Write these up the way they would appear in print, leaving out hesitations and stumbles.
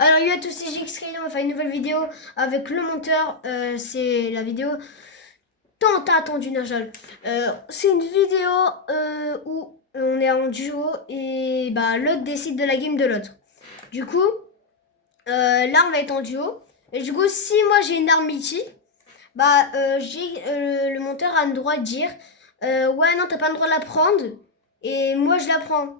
Alors, yo à tous, c'est JXK, on va faire une nouvelle vidéo avec le monteur. C'est la vidéo tant attendue, Najal. C'est une vidéo où on est en duo et bah, l'autre décide de la game de l'autre. Du coup, là, on va être en duo. Et du coup, si moi j'ai une arme mythique, bah, le monteur a le droit de dire ouais, non, t'as pas le droit de la prendre. Et moi, je la prends.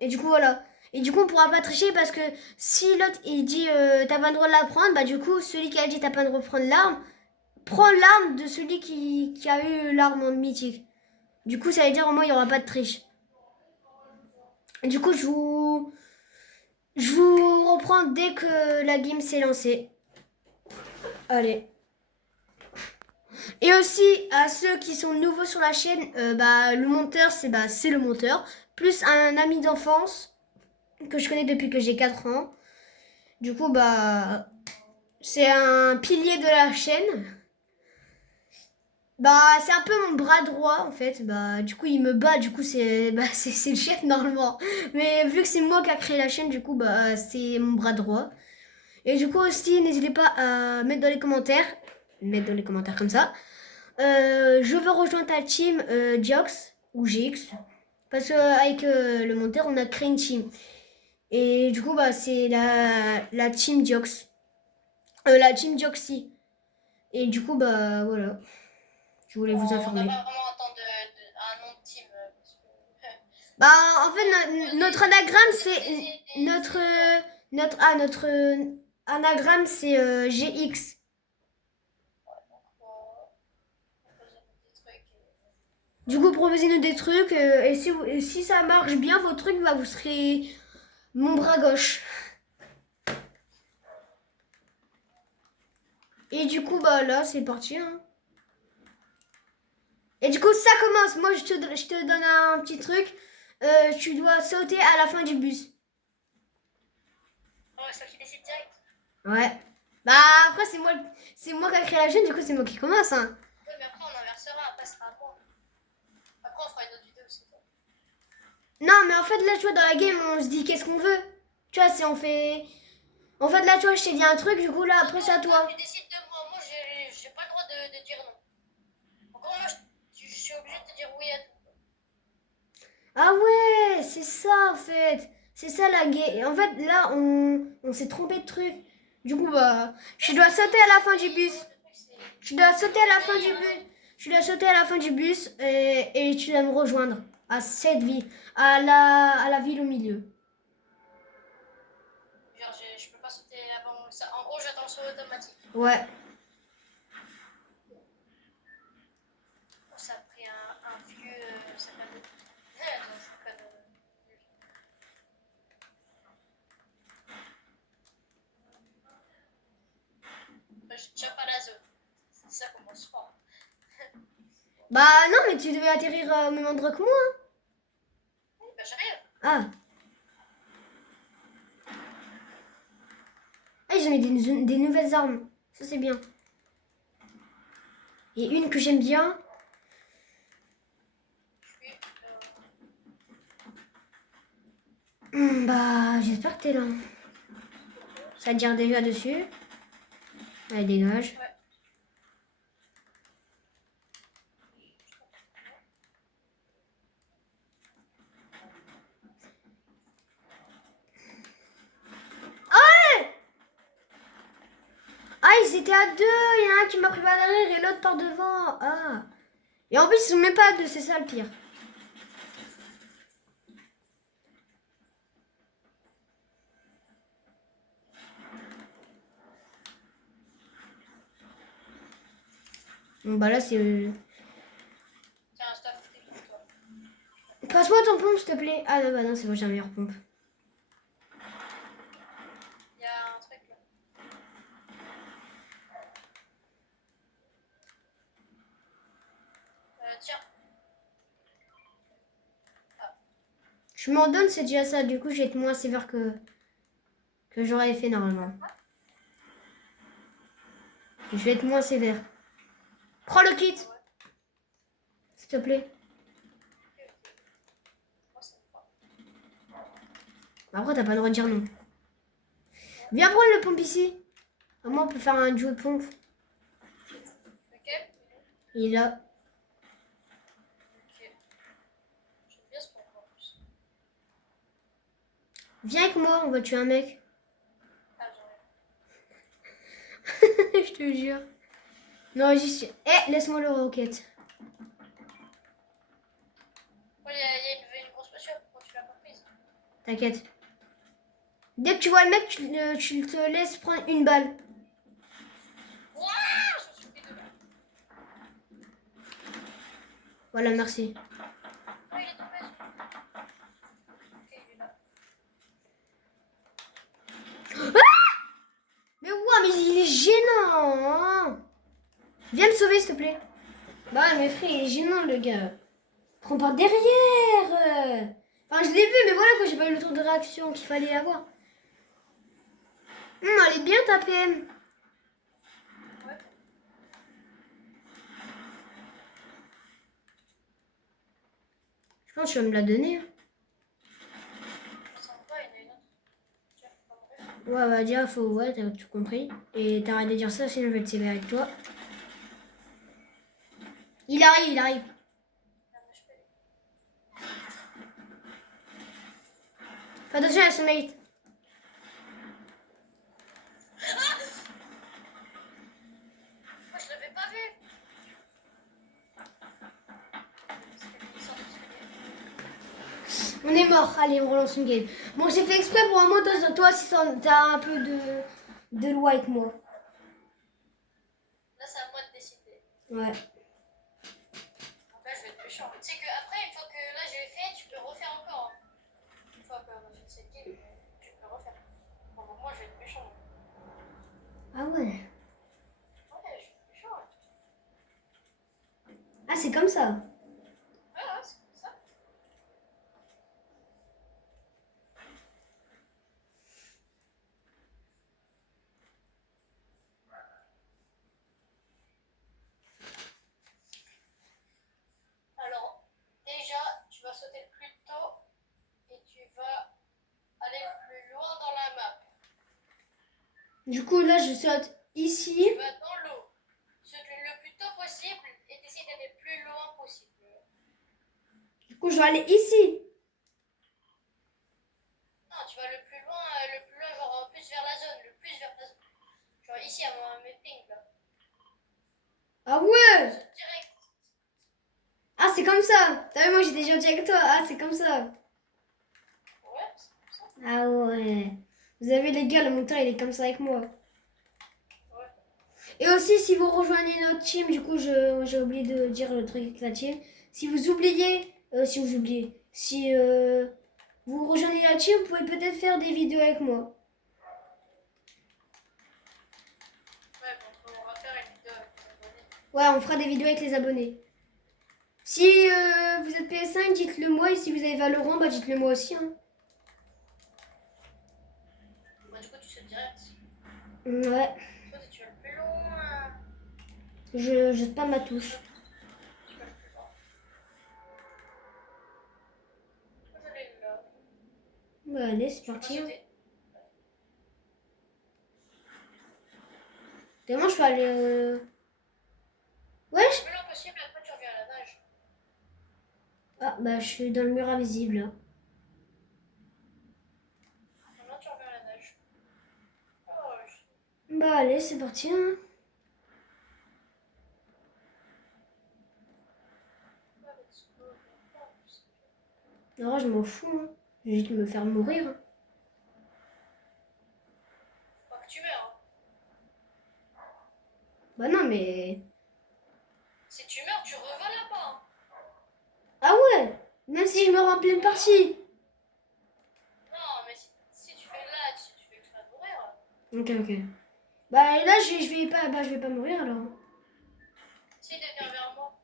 Et du coup, voilà. Et du coup, on pourra pas tricher parce que si l'autre il dit t'as pas le droit de la prendre, bah du coup, celui qui a dit t'as pas le droit de prendre l'arme, prend l'arme de celui qui a eu l'arme en mythique. Du coup, ça veut dire au moins il y aura pas de triche. Et du coup, je vous reprends dès que la game s'est lancée. Allez. Et aussi à ceux qui sont nouveaux sur la chaîne, bah le monteur c'est le monteur plus un ami d'enfance que je connais depuis que j'ai 4 ans. Du coup, bah c'est un pilier de la chaîne. Bah, c'est un peu mon bras droit en fait. Bah, du coup, il me bat. Du coup, c'est le chef normalement. Mais vu que c'est moi qui a créé la chaîne, du coup, bah, c'est mon bras droit. Et du coup aussi, n'hésitez pas à mettre dans les commentaires, comme ça. Je veux rejoindre ta team Diox ou GX parce qu'avec le monteur, on a créé une team. Et du coup, bah, c'est la team Diox, la team Dioxy. Et du coup, bah voilà. Je voulais vous informer. On n'a pas vraiment un temps un nom de team. Bah, en fait, notre anagramme, c'est. Notre anagramme, c'est GX. Du coup, proposez-nous des trucs. Et si ça marche bien, vos trucs, bah, vous serez mon bras gauche. Et du coup, bah là, c'est parti. Hein. Et du coup, ça commence. Moi, je te donne un petit truc. Tu dois sauter à la fin du bus. Oh, c'est toi qui décide direct. Ouais. Bah après c'est moi qui a créé la chaîne, du coup c'est moi qui commence hein. Ouais, mais après on inversera, après ce sera à moi. Après on fera une autre vidéo aussi. Non mais en fait là tu vois dans la game on se dit qu'est-ce qu'on veut. Tu vois c'est on fait. En fait là tu vois je t'ai dit un truc, du coup là après c'est à toi. Tu décides de moi, moi j'ai pas le droit de dire non. Encore moi je suis obligée de te dire oui à tout. Ah ouais c'est ça en fait. C'est ça la game. En fait là on s'est trompé de truc. Du coup bah je dois sauter à la fin du bus. Je dois sauter à la fin du bus. Je dois sauter à la fin du bus et tu dois me rejoindre à cette ville, à la ville au milieu. Genre je peux pas sauter avant ça. En gros j'attends le saut automatique. Ouais. Ça a pris un vieux sac à dos. Je tiens pas la zone. Ça commence fort. Bah non, mais tu devais atterrir au même endroit que moi. Oui, bah j'arrive. Ah. Ah, ils ont mis des nouvelles armes. Ça, c'est bien. Et une que j'aime bien. Bah, j'espère que t'es là. Ça tire déjà dessus. Allez, dégage. Ouais. Ah, ils étaient à deux. Il y en a un qui m'a pris par derrière et l'autre par devant. Ah. Et en plus, ils sont même pas à deux. C'est ça le pire. Bon, bah là, c'est. Tiens, un stuff pour toi. Passe-moi ton pompe, s'il te plaît. Ah non, bah non, c'est moi, j'ai la meilleure pompe. Il y a un truc là. Tiens. Je m'en donne, c'est déjà ça. Du coup, je vais être moins sévère que j'aurais fait normalement. Je vais être moins sévère. Prends le kit, s'il te plaît. Après, t'as pas le droit de dire non. Viens prendre le pompe ici. À moi, on peut faire un duo de pompe. Lequel? Il est là. Ok. J'aime bien ce pompe en plus. Viens avec moi, on va tuer un mec. Ah, j'en ai. Je te jure. Non, juste... Eh, laisse-moi le roquette. Ouais, il y a une grosse passion. Pourquoi tu l'as pas prise? T'inquiète. Dès que tu vois le mec, tu te laisses prendre une balle. Wouah! Je me suis pris dedans. Voilà, merci. Oh, il est tombé. Ok, il est là. Mais ouais, mais il est gênant. Hein. Viens me sauver, s'il te plaît. Bah, mais frère, il est gênant, le gars. Prends par derrière. Enfin, je l'ai vu, mais voilà, quoi, j'ai pas eu le temps de réaction qu'il fallait avoir. Elle est bien, ta PM. Ouais. Je pense que tu vas me la donner. Hein. Ça me va, il y en a une autre. Tiens, pas bref. Ouais, bah, déjà, faut... Ouais, t'as tout compris. Et t'arrêtes de dire ça, sinon je vais te sévère avec toi. Il arrive, il arrive. Ah, mais je peux aller. Fais attention à son mate. Moi, je l'avais pas vu. Il sort de l'escalier. On est mort. Allez, on relance une game. Bon, j'ai fait exprès pour un moment de toi si t'as un peu de loi avec moi. Là, c'est à moi de décider. Ouais. Donc là, je vais être méchant. Tu sais qu'après, une fois que là, j'ai fait, tu peux refaire encore. Hein. Une fois qu'on a fait cette game, tu peux refaire. Bon, donc moi, je vais être méchant. Ah ouais. Ouais, je vais être méchant. Ah, c'est comme ça. Ouais, ouais, c'est comme ça. Alors, déjà, tu vas sauter le plus tôt et tu vas aller le plus loin dans la map. Du coup, là, je saute Tu ici. vas dans l'eau. Saute le plus tôt possible et t'essaies d'aller le plus loin possible. Du coup, je dois aller ici. Non, tu vas le plus loin, genre plus vers la zone, le plus vers la zone. Genre ici, à mes pings, là. Ah ouais. Saute direct. Ah, c'est comme ça. T'as vu, moi, j'étais gentille avec toi. Ah, c'est comme ça. Ouais, c'est comme ça. Ah ouais. Vous avez les gars, le monteur, il est comme ça avec moi. Ouais. Et aussi, si vous rejoignez notre team, du coup, j'ai oublié de dire le truc avec la team. Si vous oubliez, si vous rejoignez la team, vous pouvez peut-être faire des vidéos avec moi. Ouais, bon, on va faire une vidéo avec les abonnés. Ouais, on fera des vidéos avec les abonnés. Si vous êtes PS5, dites-le moi. Et si vous avez Valorant, bah dites-le moi aussi. Hein. Bah, du coup, tu sautes direct. Ouais, Toi, tu vas le plus loin. je spam ma touche. Tu vas le plus loin. Moi, j'allais là. Bah allez, c'est Je peux pas parti. Hein. sauter. Comment je peux aller... Wesh. Le plus loin possible, après, tu reviens à la nage. Ah, bah je suis dans le mur invisible. Là. Maintenant, tu reviens à la nage. Oh, je... Bah allez, c'est parti. Hein. Non, je m'en fous. Hein. Je vais juste me faire mourir. Hein. Faut pas que tu meurs. Hein. Bah non, mais... Si tu meurs, tu revoles là-bas. Hein. Ah ouais. Même si je me rends en pleine partie. Non, mais si tu fais là, tu fais exprès de mourir. Ok, ok. Bah là, je vais pas mourir alors. Si, de venir vers moi.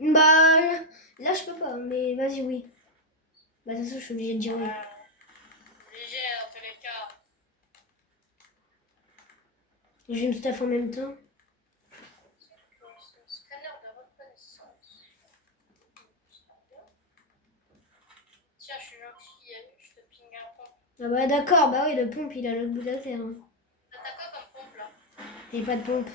Bah là, je peux pas. Mais vas-y, oui. Bah de toute façon, je suis obligée de dire oui. Léger dans tous les cas. Je vais me staff en même temps. Scanner de reconnaissance. Tiens, je suis gentil, je te ping un pont. Ah bah d'accord, bah oui, le pompe, il a l'autre bout de la terre. Hein. T'as quoi comme pompe là? J'ai pas de pompe.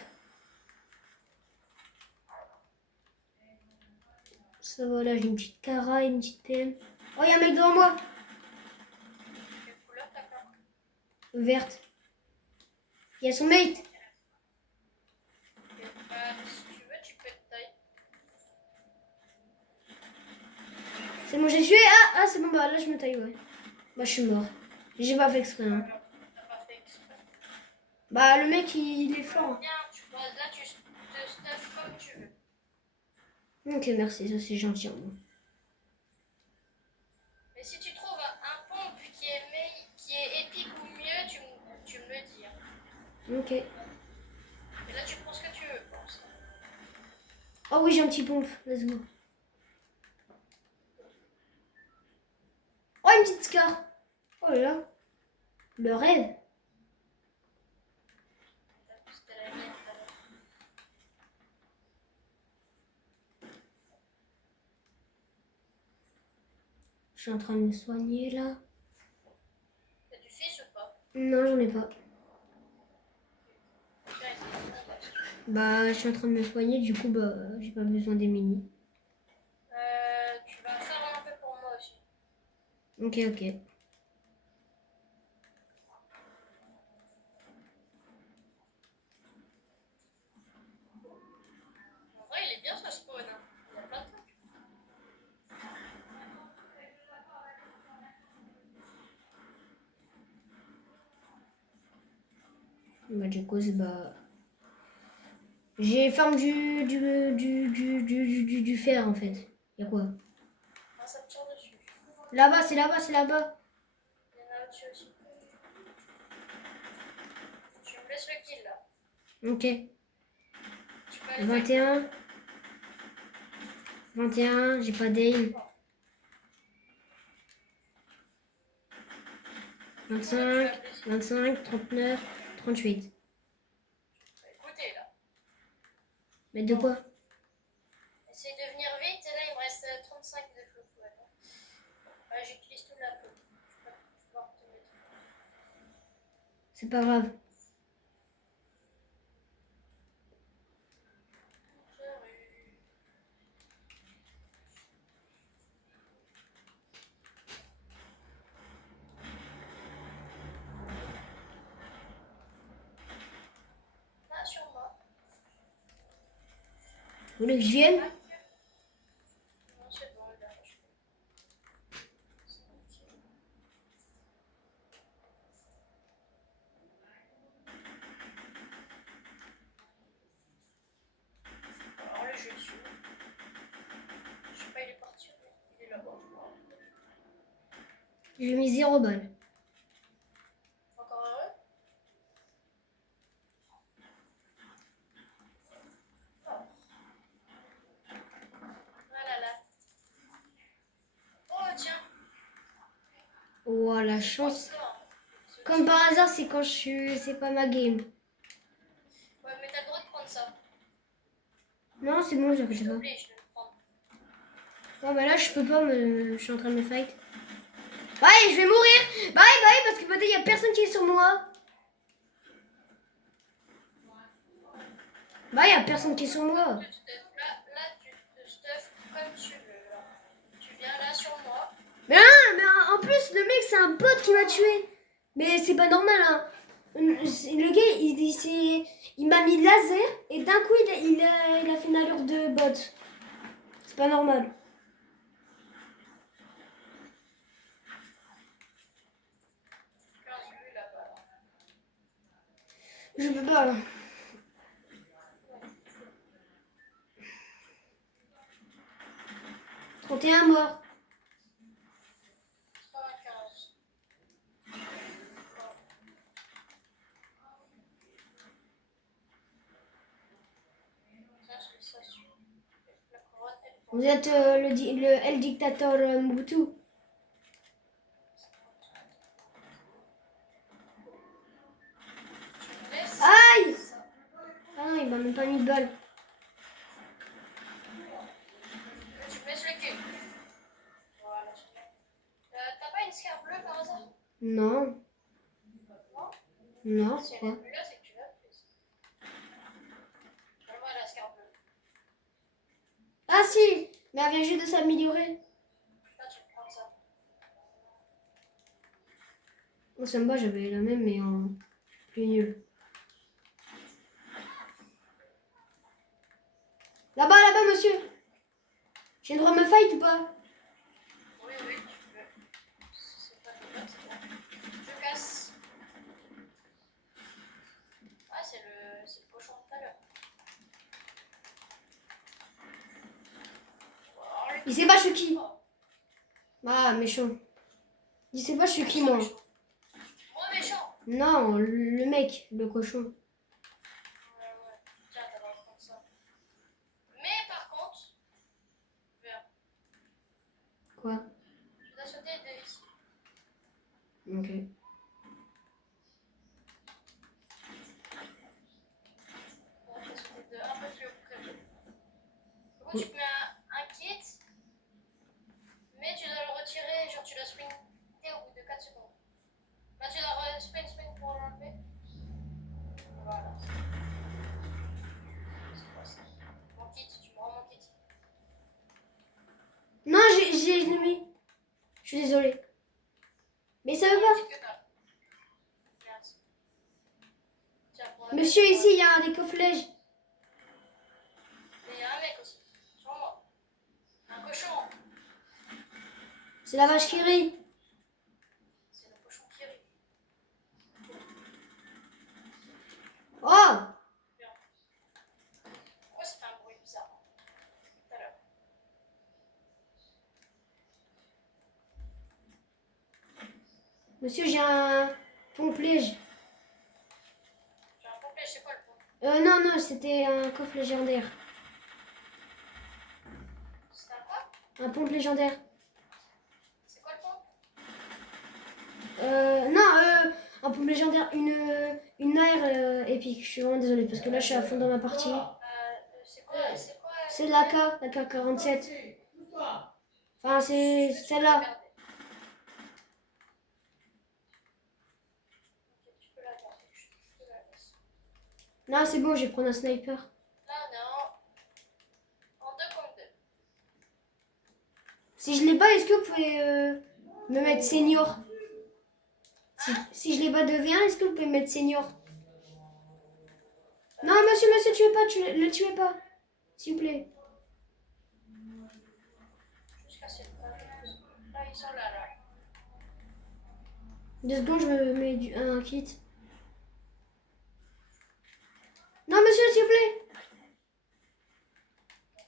Ça va, là, j'ai une petite Cara et une petite PM. Oh, il y a un mec devant moi. Quelle couleur t'as quoi? Verte. Il y a son mate. Si tu veux, tu peux te tailler. C'est bon, j'ai tué. Ah, c'est bon, bah là, je me taille, ouais. Bah, je suis mort. J'ai pas fait exprès, hein. T'as pas fait exprès. Bah, le mec, il est fort. Bien, tu vois, là tu te stuffes comme tu veux. Ok, merci, ça c'est gentil. Hein. Mais si tu trouves un pompe qui est épique ou mieux, tu me le dis. Hein. Ok. Et là tu prends ce que tu veux, pense. Oh oui, j'ai un petit pompe. Let's go. Oh, une petite scar. Oh là là. Le rêve. C'était la mienne. Je suis en train de me soigner là. T'as du fils ou pas? Non, j'en ai pas. Tiens, Bah, je suis en train de me soigner, du coup, bah, j'ai pas besoin des mini. tu vas faire un peu pour moi aussi. Ok, ok. En vrai, il est bien ce spawn. Hein. Il y a plein de trucs. Bah, du coup, bah. J'ai farm du fer en fait. Y'a quoi? Ah, ça me tire dessus. Là-bas, c'est là-bas, c'est là-bas. Il y en a au-dessus aussi. Tu me laisses le kill là. Ok. Tu peux aller 21. 21, j'ai pas d'aim. 25, 25, 39, 38. Écoutez là. Mais de quoi? Essaye de venir vite. Et là, il me reste 35 de flow. J'utilise toute la flow. Je vais pouvoir te mettre. C'est pas grave. Là, sur moi. Vous voulez que je vienne? Non, c'est bon, là, je peux. Alors, le jeu dessus. Je sais pas, il est parti. Il est là-bas. J'ai mis 0 balles. Encore heureux? Ah là là. Oh, tiens. Oh, la chance. Score. Comme par hasard, c'est quand je suis. C'est pas ma game. Ouais, mais t'as le droit de prendre ça. Non, c'est bon, Je j'arrête pas. t'oblige de le prendre. Non, bah là, je peux pas me. Je suis en train de me fight. Bye, je vais mourir. Bye, bye, parce que peut-être il y a personne qui est sur moi. Bah, il y a personne qui est sur moi. Tu te stuffes. Là, tu te stuffes comme tu veux. Là. Tu viens là sur moi. Mais non, mais en plus, le mec, c'est un bot qui m'a tué. Mais c'est pas normal, hein. Le gars, il m'a mis laser et d'un coup, il a fait une allure de bot. C'est pas normal. Là-bas. Je peux pas. 31 morts. 95. Ça, c'est ça. La couronne, elle Vous êtes le El Dictator Mobutu. laisse. Aïe! Ah non, il m'a même pas mis de balle. Tu me laisses le kill. Voilà. T'as pas une scar bleue par hasard? Non. Non. Non, Si elle quoi. est plus là, c'est que tu l'as plus. Moi, la scarpe bleue. Ah si, mais elle vient juste de s'améliorer. Là, tu prends ça. Moi, ça me va, j'avais la même, mais en plus nul. Là-bas, là-bas, monsieur. J'ai le droit de me fight ou pas? Oui, oui, tu peux. C'est pas de c'est bon. Je casse. Ah, c'est le cochon de tout à l'heure. Oh, Il sait pas je suis qui. Ah, méchant. Il sait pas je suis qui, moi. Moi, méchant. Non, le mec, le cochon. Ouais, ouais. Tiens, t'as le droit de prendre ça. Mais par contre, viens. Quoi? Tu dois sauter de ici. Ok. Bon, tu dois sauter de un peu plus haut que prévu. Du coup, tu te mets un kit, mais tu dois le retirer, genre tu dois sprinter au bout de 4 secondes. Là, tu dois sprint pour l'enlever. Voilà. C'est quoi ça? Mon kit, tu me rends mon kit. Non, je l'ai mis. Je suis désolée. Mais ça veut Mon pas. kit que t'as. Merci. Tiens, pour la Monsieur, mettre, ici, il y a un décoffrage. il y a un mec aussi. Sur moi. Un cochon. C'est la vache qui rit. C'est le cochon qui rit. Oh! Pourquoi ça fait un bruit bizarre tout à l'heure? Monsieur, j'ai un pomplège. J'ai un pompier, c'est quoi le pompe? Non, non, c'était un coffre légendaire. C'est un quoi? Un pompe légendaire. C'est quoi le pompe? Non, un pompe légendaire. Une AR épique. Je suis vraiment désolée parce que là, je suis à fond dans ma partie. C'est quoi? C'est la K47. Enfin, c'est celle-là. Regarder. Ok, tu peux la garder. Je te la laisse. Non, c'est bon, je vais prendre un sniper. Là, on est en 2 contre 2. Si je l'ai pas, est-ce que vous pouvez me mettre senior? Si je l'ai pas de V1, est-ce que vous pouvez me mettre senior? Non, monsieur, tuez pas, le tuez pas. S'il vous plaît. Juste casser le câble. Là, ils sont là. 2 secondes, je me mets un kit. Non, monsieur, s'il vous plaît.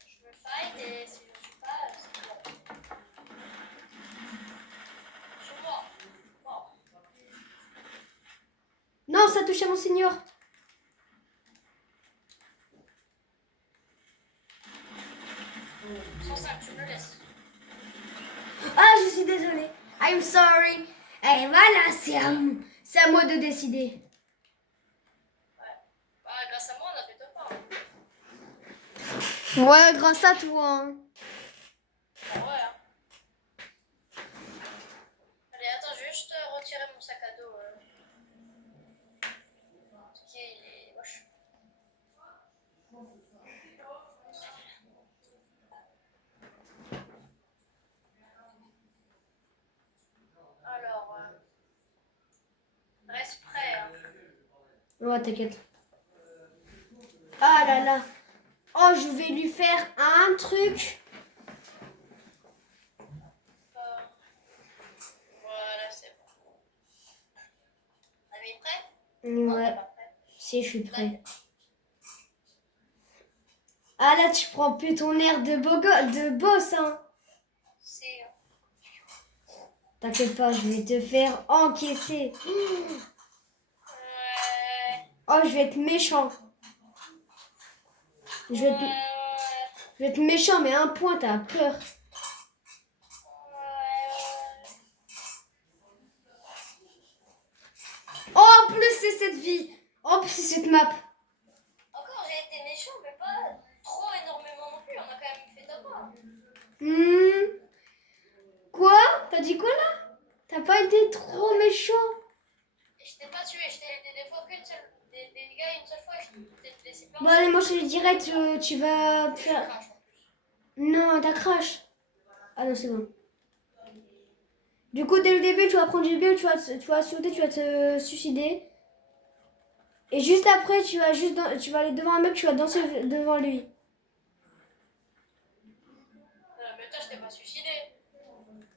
Je me fight et si je ne suis pas, c'est bon. Sur moi. Bon. Non, ça touche à mon senior. 105, tu me le laisses. Ah, je suis désolée. I'm sorry. Et voilà, c'est à moi de décider. Bah, grâce à moi, on a fait top pas. Ouais, grâce à toi. Hein. Bah, ouais. Hein. Allez, attends, je vais juste retirer mon sac à dos. Parce qu'il est moche. Alors, reste prêt. Hein. Ouais, t'inquiète. Ah là là. Oh, je vais lui faire un truc. Voilà, c'est bon. On est prêt? Non, t'es Ouais, pas prêt. si, je suis prêt. Ah là, tu prends plus ton air de boss, hein. C'est. T'inquiète pas, je vais te faire encaisser. Ouais. Oh, je vais être méchant. Je vais être méchant, mais à un point, t'as peur. Oh, en plus, c'est cette vie. En plus, c'est cette map. Encore, j'ai été méchant, mais pas trop énormément non plus. On a quand même fait top 1. Quoi? T'as dit quoi là? T'as pas été trop méchant? Et je t'ai pas tué, je t'ai aidé des fois Bon, allez, moi je te dis direct, tu vas Je faire. crache en plus. Non, t'as crash. Ah non, c'est bon. Du coup, dès le début, tu vas prendre du bio, tu vas sauter, tu vas te suicider. Et juste après, tu vas aller devant un mec, tu vas danser devant lui. Mais toi, je t'ai pas suicidé.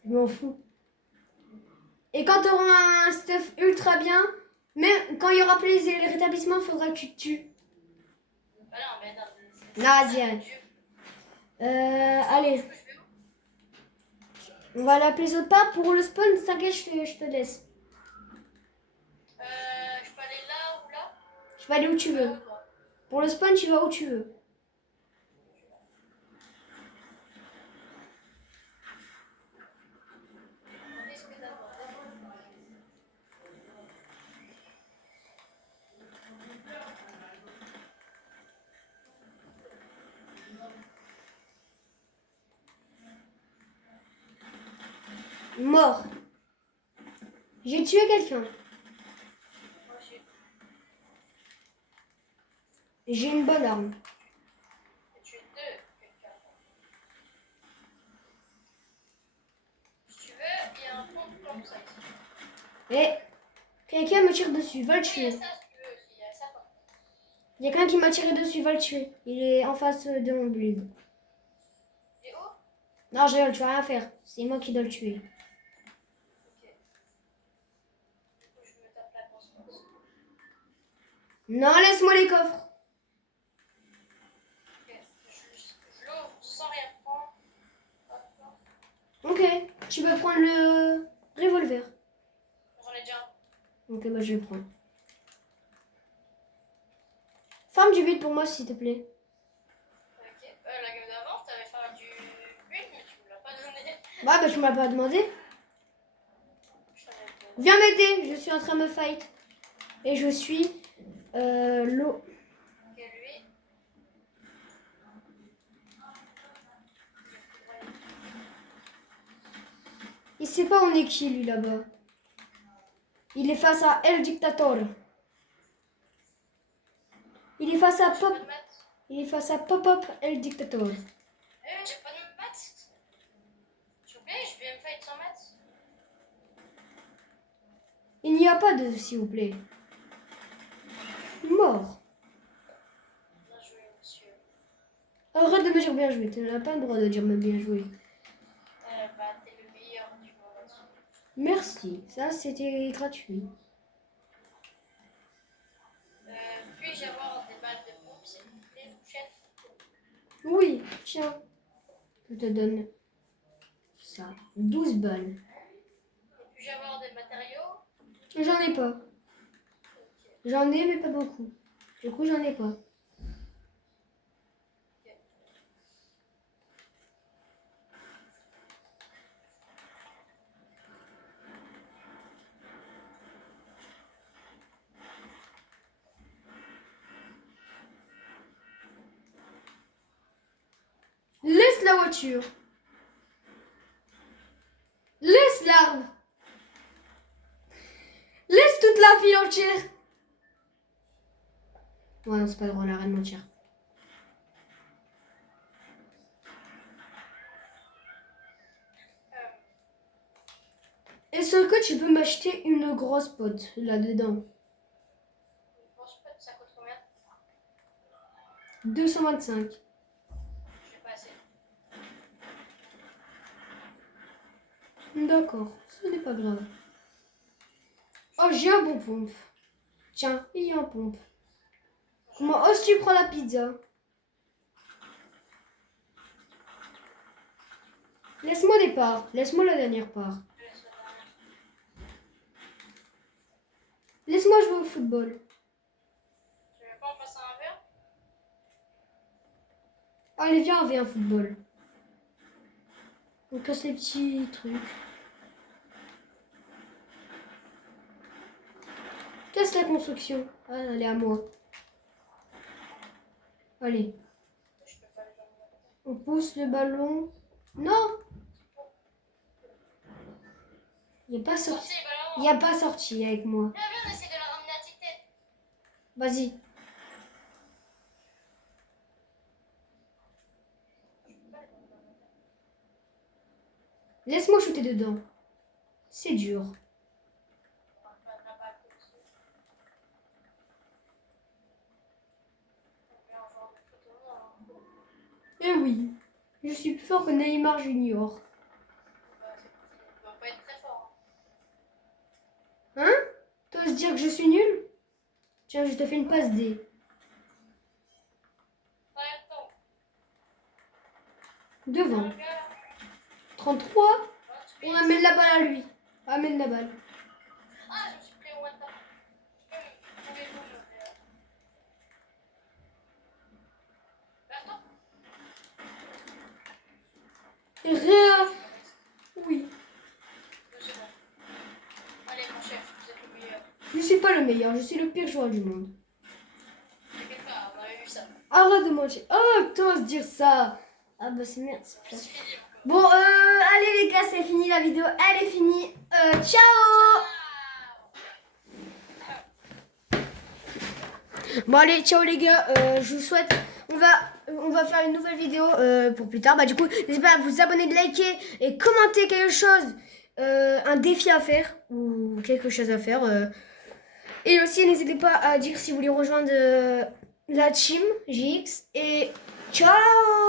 Je m'en fous. Et quand tu auras un stuff ultra bien, même quand il y aura plus les rétablissements, il faudra que tu te tues. Bah non, mais non. Non, vas-y, allez. Allez. Du coup, je vais où? On va l'appeler Zopa. Pour le spawn, t'inquiète, je te laisse. Je peux aller là ou là? Je vais aller où tu veux. Là ou là? Pour le spawn, tu vas où tu veux. On risque d'avoir des Mort. J'ai tué quelqu'un. Moi aussi. J'ai une bonne arme. J'ai tué deux quelqu'un. Si tu veux, il y a un pont comme ça ici. Et quelqu'un me tire dessus, va le Oui, il y tuer. a ça si tu veux aussi. Il y a ça par contre. Il y a quelqu'un qui m'a tiré dessus, va le tuer. Il est en face de mon build. Il est où? Non, je rigole, tu vas rien faire. C'est moi qui dois le tuer. Ok. Du coup, je me tape la grosse force. Non, laisse-moi les coffres. Ok. Je l'ouvre sans rien prendre. Hop, hop. Ok, tu peux prendre le revolver. J'en ai déjà un. Ok, bah je vais le prendre. Ferme du build pour moi, s'il te plaît. Ok. La game d'avant, t'avais fait du build, mais tu me l'as pas donné. Bah tu m'as pas demandé. Je t'avais donné. Viens m'aider, je suis en train de me fight. Et je suis l'eau. Ok, lui. Il sait pas on est qui lui là-bas. Il est face à El Dictator. Il est face à J'ai pas Pop. de maths. Il est face à Pop El Dictator. J'ai pas de maths. J'ai oublié, je vais me fight sans maths. Il n'y a pas de s'il vous plaît. Mort. Bien joué, monsieur. Arrête de me dire bien joué. Tu n'as pas le droit de dire me bien joué. Bah, t'es le meilleur du monde là-dessus. Merci. Ça c'était gratuit. Puis-je avoir des balles de pompe, s'il vous plaît, chef? Oui, tiens. Je te donne ça. 12 balles. Puis-je avoir des matériaux? J'en ai pas. Ok. J'en ai mais pas beaucoup. Du coup j'en ai pas. Laisse la voiture. Laisse l'arbre. Laisse toute la ville entière. Ouais, non, c'est pas drôle, arrête de mentir. Est-ce que tu peux m'acheter une grosse pote là-dedans? Une grosse pote, ça coûte combien? 225. Je vais pas assez. D'accord, ce n'est pas grave. Oh, j'ai un bon pompe. Tiens, il y a un pompe. Comment oses-tu prendre la pizza? Laisse-moi des parts. Laisse-moi la dernière part. Je laisse la dernière. Laisse-moi jouer au football. Tu veux pas en passer un verre? Allez, viens, on fait un football. On casse les petits trucs. Casse la construction. Ah, elle est à moi. Allez, Je peux pas les faire. on pousse le ballon. Non, il n'y a pas sorti. Sorti, Il ballon. n'y a pas sorti avec moi. Viens, viens, on essaie de la ramener à tic-tac. Vas-y. Laisse-moi shooter dedans. C'est dur. Eh oui, je suis plus fort que Neymar Junior. Il va pas être très fort. Hein? T'oses dire que je suis nul? Tiens, je te fais une passe D. Devant. 33. On amène la balle à lui. Amène la balle. Ah, je me suis pris au moins de temps. Je peux me trouver le Rien. Oui. C'est bon. Allez, mon chef, vous êtes le meilleur. Je suis pas le meilleur, je suis le pire joueur du monde. T'inquiète pas, on avait vu ça. Arrête de mentir. Oh, t'oses dire ça. Ah bah c'est merde, c'est plat. Bon, allez les gars, c'est fini la vidéo. Elle est finie. Ciao. Bon allez, ciao les gars. Je vous souhaite. On va faire une nouvelle vidéo pour plus tard. Bah du coup, n'hésitez pas à vous abonner, de liker et commenter quelque chose. Un défi à faire ou quelque chose à faire. Et aussi, n'hésitez pas à dire si vous voulez rejoindre la team GX. Et ciao.